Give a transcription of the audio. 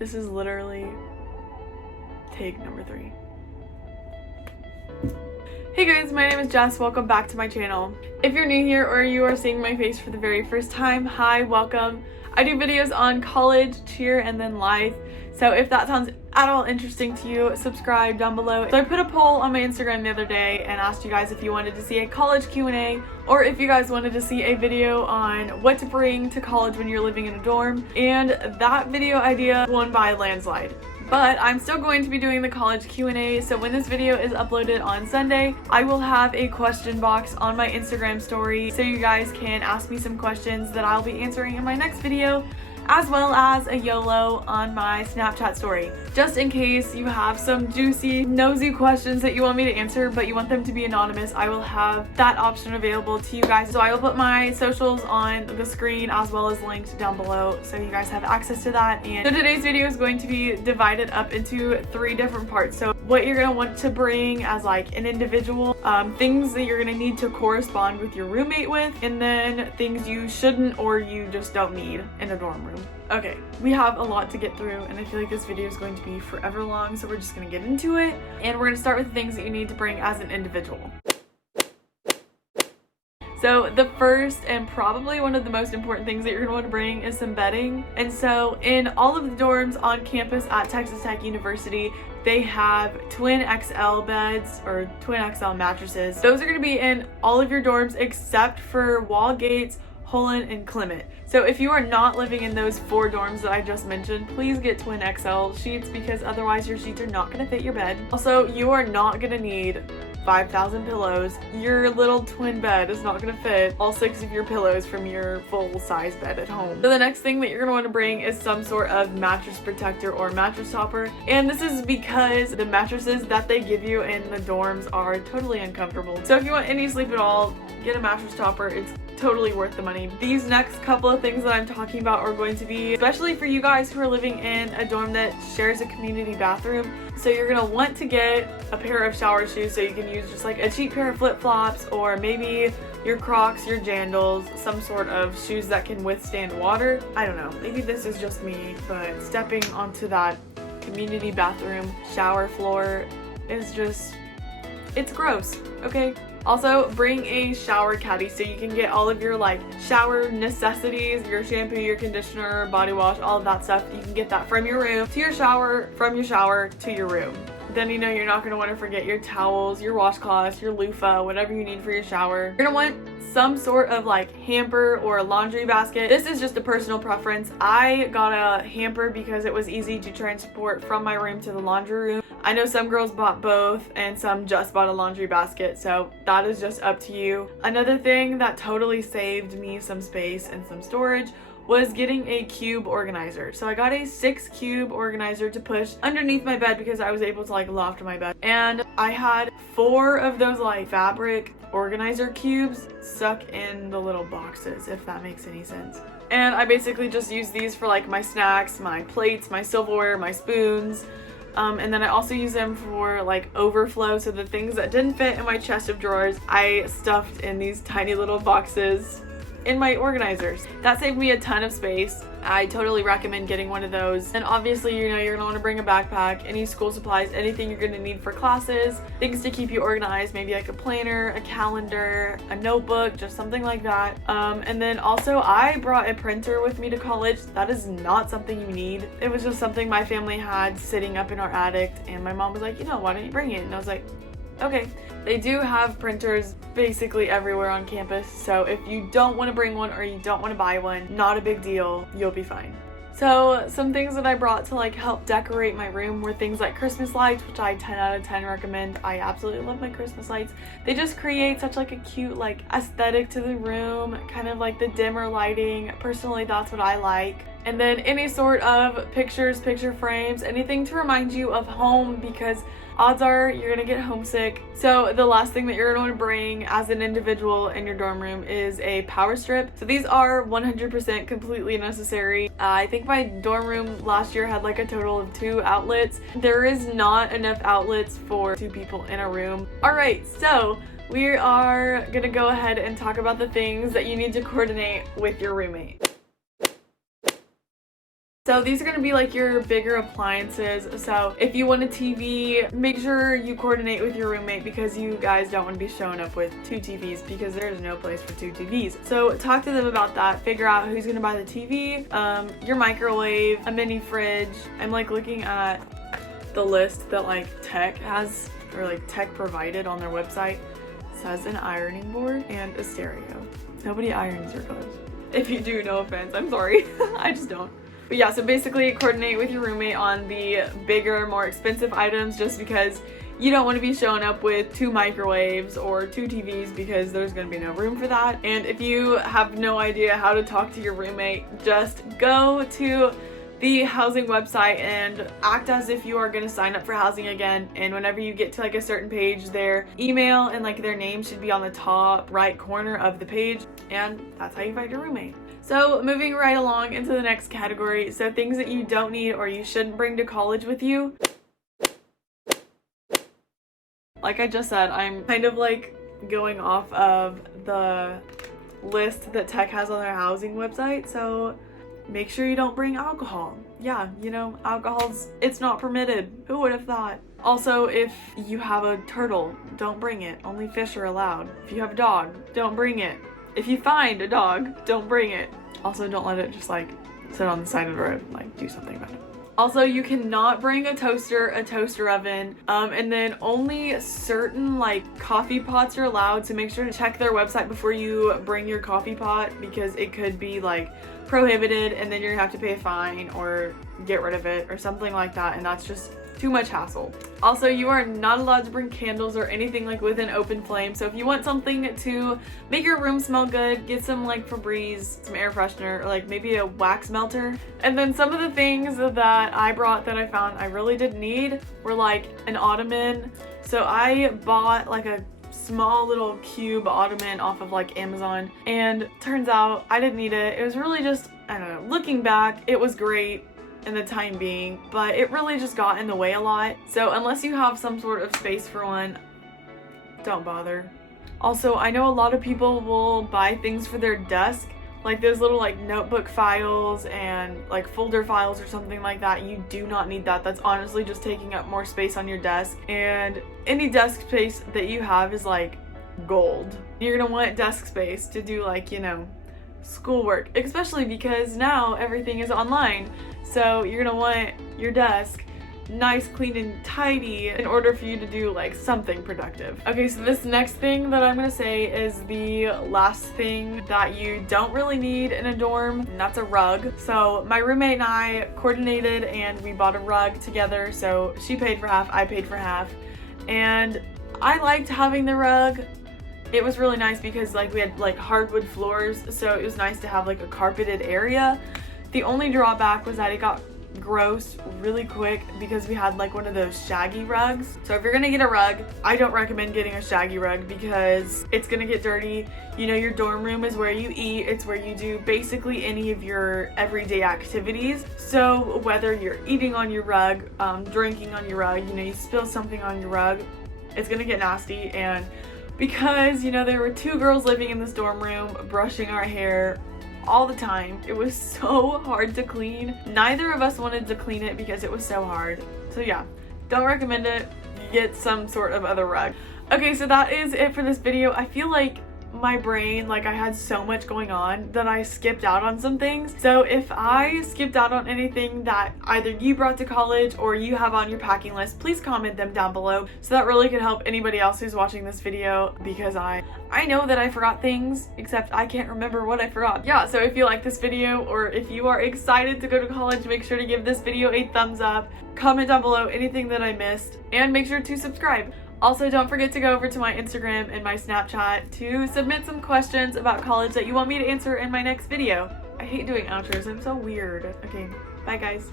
This is literally take number 3. Hey guys, my name is Jess. Welcome back to my channel. If you're new here or you are seeing my face for the very first time, hi, welcome. I do videos on college, cheer, and then life. So if that sounds at all interesting to you, subscribe down below. So I put a poll on my Instagram the other day and asked you guys if you wanted to see a college Q&A or if you guys wanted to see a video on what to bring to college when you're living in a dorm. And that video idea won by a landslide. But I'm still going to be doing the college Q&A, so when this video is uploaded on Sunday, I will have a question box on my Instagram story so you guys can ask me some questions that I'll be answering in my next video, as well as a YOLO on my Snapchat story. Just in case you have some juicy, nosy questions that you want me to answer, but you want them to be anonymous, I will have that option available to you guys. So I will put my socials on the screen as well as linked down below so you guys have access to that. And so today's video is going to be divided up into 3 different parts. So what you're gonna want to bring as like an individual, things that you're gonna need to correspond with your roommate with, and then things you shouldn't or you just don't need in a dorm room. Okay, we have a lot to get through and I feel like this video is going to be forever long, so we're just gonna get into it. And we're gonna start with the things that you need to bring as an individual. So the first and probably one of the most important things that you're gonna want to bring is some bedding. And so in all of the dorms on campus at Texas Tech University, they have twin XL beds or twin XL mattresses. Those are gonna be in all of your dorms except for Wall Gates, Holland, and Clement. So if you are not living in those 4 dorms that I just mentioned, please get twin XL sheets because otherwise your sheets are not gonna fit your bed. Also, you are not gonna need 5,000 pillows. Your little twin bed is not gonna fit all 6 of your pillows from your full-size bed at home. So the next thing that you're gonna want to bring is some sort of mattress protector or mattress topper. And this is because the mattresses that they give you in the dorms are totally uncomfortable. So if you want any sleep at all, get a mattress topper. It's totally worth the money. These next couple of things that I'm talking about are going to be especially for you guys who are living in a dorm that shares a community bathroom. So you're gonna want to get a pair of shower shoes so you can use just like a cheap pair of flip-flops, or maybe your Crocs, your Jandals, some sort of shoes that can withstand water. I don't know, maybe this is just me, but stepping onto that community bathroom shower floor is just, it's gross, okay? Also, bring a shower caddy so you can get all of your like shower necessities, your shampoo, your conditioner, body wash, all of that stuff. You can get that from your room to your shower, from your shower to your room. Then you know you're not going to want to forget your towels, your washcloths, your loofah, whatever you need for your shower. You're going to want some sort of like hamper or a laundry basket. This is just a personal preference. I got a hamper because it was easy to transport from my room to the laundry room. I know some girls bought both and some just bought a laundry basket, so that is just up to you. Another thing that totally saved me some space and some storage was getting a cube organizer. So I got a 6 cube organizer to push underneath my bed because I was able to like loft my bed. And I had 4 of those like fabric organizer cubes stuck in the little boxes, if that makes any sense. And I basically just use these for like my snacks, my plates, my silverware, my spoons. And then I also use them for like overflow, so the things that didn't fit in my chest of drawers, I stuffed in these tiny little boxes in my organizers. That saved me a ton of space. I totally recommend getting one of those. And obviously, you know, you're gonna want to bring a backpack, any school supplies, anything you're gonna need for classes, things to keep you organized, maybe like a planner, a calendar, a notebook, just something like that. And then also I brought a printer with me to college. That is not something you need. It was just something my family had sitting up in our attic, and my mom was like, you know, why don't you bring it? And I was like, okay. They do have printers basically everywhere on campus, so if you don't want to bring one or you don't want to buy one, not a big deal, you'll be fine. So some things that I brought to like help decorate my room were things like Christmas lights, which I 10 out of 10 recommend. I absolutely love my Christmas lights. They just create such like a cute like aesthetic to the room, kind of like the dimmer lighting. Personally, that's what I like. And then any sort of pictures, picture frames, anything to remind you of home, because odds are you're gonna get homesick. So the last thing that you're gonna want to bring as an individual in your dorm room is a power strip. So these are 100% completely necessary. I think my dorm room last year had like a total of 2 outlets. There is not enough outlets for 2 people in a room. All right, so we are gonna go ahead and talk about the things that you need to coordinate with your roommate. So these are going to be like your bigger appliances. So if you want a TV, make sure you coordinate with your roommate because you guys don't want to be showing up with 2 TVs because there's no place for 2 TVs. So talk to them about that. Figure out who's going to buy the TV, your microwave, a mini fridge. I'm like looking at the list that like Tech has, or like Tech provided on their website. It says an ironing board and a stereo. Nobody irons your clothes. If you do, no offense, I'm sorry. I just don't. But yeah, so basically coordinate with your roommate on the bigger, more expensive items just because you don't want to be showing up with 2 microwaves or 2 TVs because there's going to be no room for that. And if you have no idea how to talk to your roommate, just go to the housing website and act as if you are going to sign up for housing again. And whenever you get to like a certain page, their email and like their name should be on the top right corner of the page. And that's how you find your roommate. So moving right along into the next category. So things that you don't need or you shouldn't bring to college with you. Like I just said, I'm kind of like going off of the list that Tech has on their housing website. So make sure you don't bring alcohol. Yeah, you know, it's not permitted. Who would have thought? Also, if you have a turtle, don't bring it. Only fish are allowed. If you have a dog, don't bring it. If you find a dog, don't bring it. Also, don't let it just like sit on the side of the road. Like, do something about it. Also, you cannot bring a toaster oven, and then only certain like coffee pots are allowed. So make sure to check their website before you bring your coffee pot because it could be like prohibited and then you're gonna have to pay a fine or get rid of it or something like that, and that's just too much hassle. Also, you are not allowed to bring candles or anything like with an open flame. So if you want something to make your room smell good, get some like Febreze, some air freshener, or like maybe a wax melter. And then some of the things that I brought that I found I really didn't need were like an ottoman. So I bought like a small little cube ottoman off of like Amazon, and turns out I didn't need it. It was really just, I don't know, looking back, it was great in the time being, but it really just got in the way a lot. So unless you have some sort of space for one, don't bother. Also, I know a lot of people will buy things for their desk, like those little like notebook files and like folder files or something like that. You do not need that. That's honestly just taking up more space on your desk, and any desk space that you have is like gold. You're gonna want desk space to do like, you know, schoolwork, especially because now everything is online. So you're gonna want your desk nice, clean, and tidy in order for you to do like something productive. Okay, so this next thing that I'm gonna say is the last thing that you don't really need in a dorm, and that's a rug. So my roommate and I coordinated and we bought a rug together. So she paid for half, I paid for half, and I liked having the rug. It was really nice because like we had like hardwood floors, so it was nice to have like a carpeted area. The only drawback was that it got gross really quick because we had like one of those shaggy rugs. So if you're gonna get a rug, I don't recommend getting a shaggy rug because it's gonna get dirty. You know, your dorm room is where you eat, it's where you do basically any of your everyday activities. So whether you're eating on your rug, drinking on your rug, you know, you spill something on your rug, it's gonna get nasty. And because, you know, there were 2 girls living in this dorm room brushing our hair all the time, it was so hard to clean. Neither of us wanted to clean it because it was so hard. So yeah, don't recommend it. Get some sort of other rug. Okay, so that is it for this video. I feel like my brain, like I had so much going on that I skipped out on some things. So if I skipped out on anything that either you brought to college or you have on your packing list, please comment them down below. So that really could help anybody else who's watching this video, because I know that I forgot things, except I can't remember what I forgot. Yeah, so if you like this video or if you are excited to go to college, make sure to give this video a thumbs up, comment down below anything that I missed, and make sure to subscribe. Also, don't forget to go over to my Instagram and my Snapchat to submit some questions about college that you want me to answer in my next video. I hate doing outros, I'm so weird. Okay, bye guys.